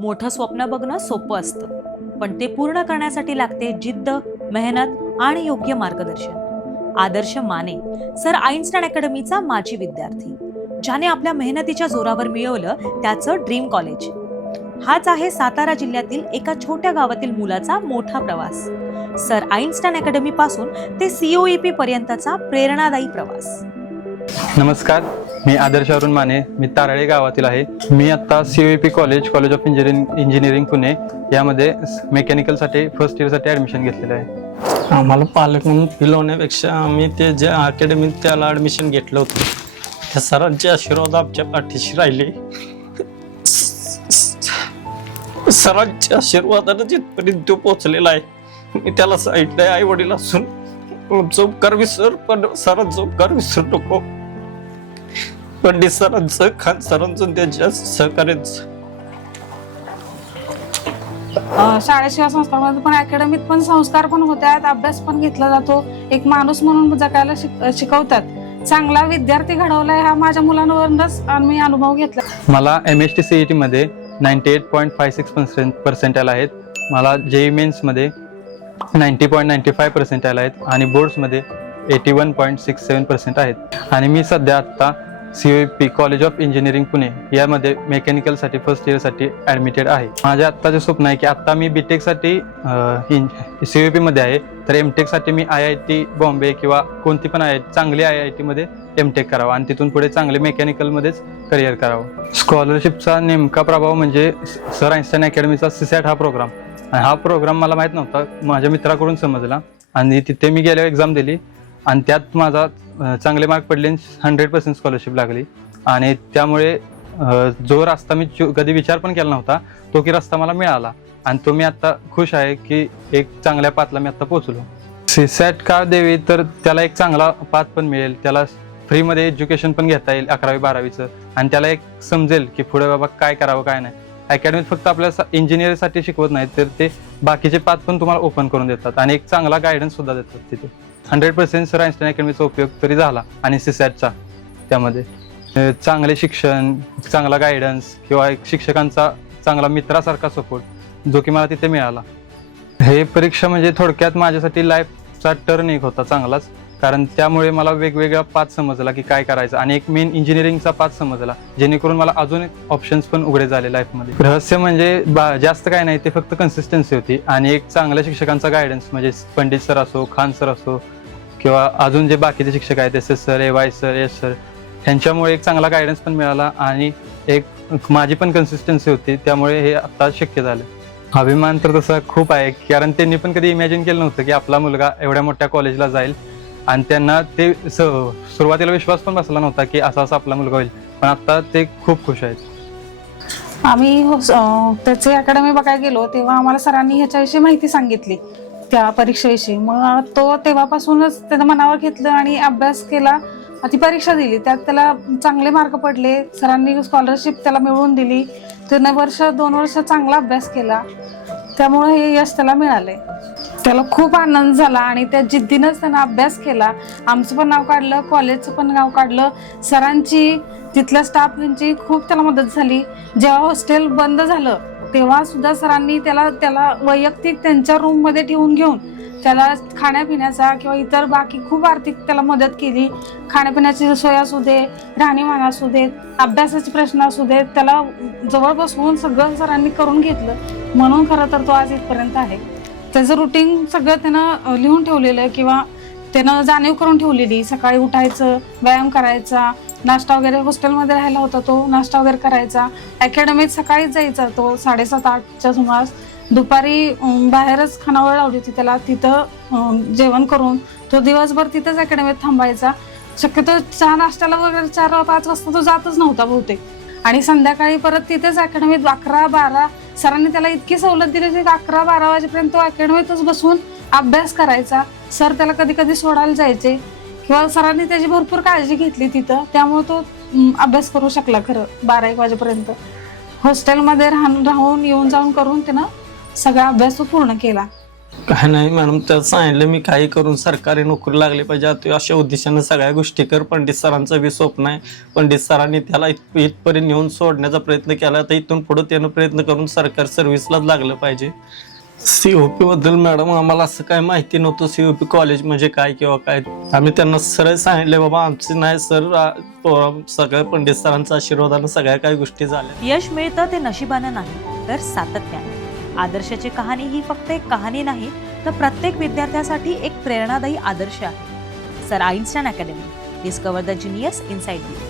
मोठं स्वप्न बघणं सोपं असतं. पण ते पूर्ण करण्यासाठी लागते जिद्द मेहनत आणि योग्य मार्गदर्शन. आदर्श माने सर आईन्स्टाईन अकॅडमीचा माजी विद्यार्थी. ज्याने आपल्या मेहनतीच्या जोरावर मिळवलं त्याचं ड्रीम कॉलेज. हाच आहे सातारा जिल्ह्यातील एका छोट्या गावातील मुलाचा मोठा प्रवास. सर आईन्स्टाईन अकॅडमी पासून ते सीओईपी पर्यंतचा प्रेरणादायी प्रवास. नमस्कार मी आदर्श अरुण माने मी ताराळे गावातील आहे. मी आता C P college college of engineering engineering Pune यामध्ये मेकॅनिकलसाठी फर्स्ट इयरसाठी ॲडमिशन घेतलेलं आहे. आम्हाला पालक म्हणून फील होण्यापेक्षा आम्ही ते ज्या अकॅडमीत त्याला ॲडमिशन घेतलं होतं. त्या सरांचे आशीर्वाद आमच्या पाठीशी राहिले. सरांच्या आशीर्वादानं जिथपर्यंत तो पोचलेला आहे. मी त्याला सांगितलंय आई वडील असून आमचा उपकार विसर पण सरांचा उपकार विसरू नको. पंडित सरांचं खान सरांचं त्यांच्या सहकार्याचं. अ, शाळेशिवाय संस्कारामध्ये पण अकॅडमीत पण संस्कार पण होतात अभ्यास पण घेतला जातो. एक माणूस म्हणून जगायला शिक शिकवतात. चांगला विद्यार्थी घडवलाय हा माझ्या मुलांवरूनच मी अनुभव घेतला. मला M S T C E टीमध्ये ninety eight point five six percent percentile आहेत. मला जे मेन्समध्ये ninety point ninety five percentile आहेत. आणि बोर्ड्समध्ये eighty one point six seven percent आहेत. आणि मी सध्या आत्ता C A P college of engineering Pune यामध्ये मेकॅनिकलसाठी फर्स्ट इयरसाठी ॲडमिटेड आहे. माझे आत्ताचे स्वप्न आहे की आत्ता मी बी टेकसाठी सी ए पीमध्ये आहे. तर एम टेकसाठी मी आय आय टी बॉम्बे किंवा कोणती पण आय चांगली आय आय टीमध्ये एम टेक करावं आणि तिथून पुढे चांगले मेकॅनिकलमध्येच करिअर करावं. स्कॉलरशिपचा नेमका प्रभाव म्हणजे सर आईन्स्टाईन अकॅडमीचा सिसॅट हा प्रोग्राम हा प्रोग्राम मला माहीत नव्हता. माझ्या मित्राकडून समजला आणि तिथे मी गेल्यावर एक्झाम दिली. आणि त्यात माझा चांगले मार्क पडले हंड्रेड पर्सेंट स्कॉलरशिप लागली. आणि त्यामुळे जो रस्ता मी कधी विचार पण केला नव्हता तो की रस्ता मला मिळाला. आणि तो मी आता खुश आहे की एक चांगल्या पाथला मी आता पोहोचलो. सीसॅट का देवी तर त्याला एक चांगला पाथ पण मिळेल. त्याला फ्रीमध्ये एज्युकेशन पण घेता येईल अकरावी बारावीचं. आणि त्याला एक समजेल की पुढे बाबा काय करावं काय नाही. अकॅडमीत फक्त आपल्याला इंजिनिअरिंगसाठी शिकवत नाहीत तर ते बाकीचे पाथ पण तुम्हाला ओपन करून देतात. आणि एक चांगला गायडन्स सुद्धा देतात तिथे. हंड्रेड पर्सेंट सर आईन्स्टाईन अकॅडमीचा उपयोग तरी झाला आणि सीसॅटचा त्यामध्ये. चांगले शिक्षण चांगला गायडन्स किंवा एक शिक्षकांचा चांगला मित्रासारखा सपोर्ट जो की मला तिथे मिळाला. हे परीक्षा म्हणजे थोडक्यात माझ्यासाठी लाईफचा टर्न एक होता चांगलाच. कारण त्यामुळे मला वेगवेगळा पाच समजला की काय करायचं. आणि एक मेन इंजिनिअरिंगचा पाच समजला जेणेकरून मला अजून ऑप्शन्स पण उघडे झाले लाईफमध्ये रहस्य म्हणजे बा जास्त काय नाही ते फक्त कन्सिस्टन्सी होती. आणि एक चांगल्या शिक्षकांचा गायडन्स म्हणजे पंडित सर असो खान सर असो किंवा अजून जे बाकीचे शिक्षक आहेत S S sir A Y sir S sir ह्यांच्यामुळे एक चांगला गायडन्स पण मिळाला आणि एक माझी पण कन्सिस्टन्सी होती. त्यामुळे हे आता शक्य झालं. अभिमान तर तसा खूप आहे कारण त्यांनी पण कधी इमॅजिन केलं नव्हतं की आपला मुलगा एवढ्या मोठ्या कॉलेजला जाईल. आणि त्यांना ते स- सुरुवातीला विश्वास पण बसला नव्हता की असा असा आपला मुलगा होईल. पण आता ते खूप खुश आहेत. आम्ही होस- त्याचे अकॅडमी बघायला गेलो तेव्हा आम्हाला सरांनी ह्याच्याविषयी माहिती सांगितली त्या परीक्षेविषयी. मग तो तेव्हापासूनच त्यानं मनावर घेतलं आणि अभ्यास केला ती परीक्षा दिली. त्यात त्याला चांगले मार्क पडले. सरांनी स्कॉलरशिप त्याला मिळवून दिली. त्यानं वर्ष दोन वर्ष चांगला अभ्यास केला. त्यामुळे हे यश त्याला मिळाले त्याला खूप आनंद झाला आणि त्या जिद्दीनंच त्यानं अभ्यास केला. आमचं पण नाव काढलं कॉलेजचं पण नाव काढलं. सरांची तिथल्या स्टाफ यांची खूप त्याला मदत झाली. जेव्हा हॉस्टेल बंद झालं तेव्हा सुद्धा सरांनी त्याला त्याला वैयक्तिक त्यांच्या रूममध्ये ठेवून घेऊन त्याला खाण्यापिण्याचा किंवा इतर बाकी खूप आर्थिक त्याला मदत केली. खाण्यापिण्याची सोय असू दे राहणीमान असू देत अभ्यासाचे प्रश्न असू देत त्याला जवळ बसवून सगळं सरांनी करून घेतलं. म्हणून खरं तर तो आज इथपर्यंत आहे. त्याचं रुटीन सगळं त्यानं लिहून ठेवलेलं आहे किंवा त्यानं जाणीव करून ठेवलेली सकाळी उठायचं व्यायाम करायचा नाश्ता वगैरे हॉस्टेलमध्ये राहिला होता तो नाश्ता वगैरे करायचा. अकॅडमीत सकाळीच जायचा तो साडेसात आठच्या सुमारास. दुपारी बाहेरच खानावळ लावली होती त्याला. तिथं जेवण करून तो दिवसभर तिथंच अकॅडमीत थांबायचा. शक्यतो चहा नाश्त्याला वगैरे चार पाच वाजता तो जातच नव्हता बहुतेक. आणि संध्याकाळी परत तिथेच अकॅडमीत अकरा बारा सरांनी त्याला इतकी सवलत दिली की अकरा बारा वाजेपर्यंत तो अकॅडमीतच बसून अभ्यास करायचा. सर त्याला कधी कधी सोडायला जायचे. किंवा सरांनी त्याची भरपूर काळजी घेतली तिथं. त्यामुळे तो अभ्यास करू शकला खरं बारा एक वाजेपर्यंत. हॉस्टेलमध्ये राहून राहून येऊन जाऊन करून त्यानं सगळा अभ्यास तो पूर्ण केला. काय नाही मॅडम त्यात सांगितलं मी काही करून सरकारी नोकरी लागली पाहिजे. आता अशा उद्देशानं सगळ्या गोष्टी कर. पंडित सरांचं बी स्वप्न आहे. पंडित सरांनी त्याला इत इथपर्यंत नेऊन सोडण्याचा प्रयत्न केला. तर इथून पुढे त्यानं प्रयत्न करून सरकारी सर्व्हिसलाच लागलं पाहिजे. सी ओ बद्दल मॅडम आम्हाला असं काय माहिती नव्हतं. सी ओ पी कॉलेज म्हणजे काय किंवा काय? आम्ही त्यांना सरळ सांगितले बाबा आमचे नाही सर. सगळ्या पंडित सरांचा आशीर्वादानं सगळ्या काही गोष्टी झाल्या. यश मिळतं ते नशिबानं नाही तर सातत्यानं. आदर्शाची कहाणी ही फक्त एक कहाणी नाही तर प्रत्येक विद्यार्थ्यासाठी एक प्रेरणादायी आदर्श आहे. Sir Einstein academy. Discover the genius inside you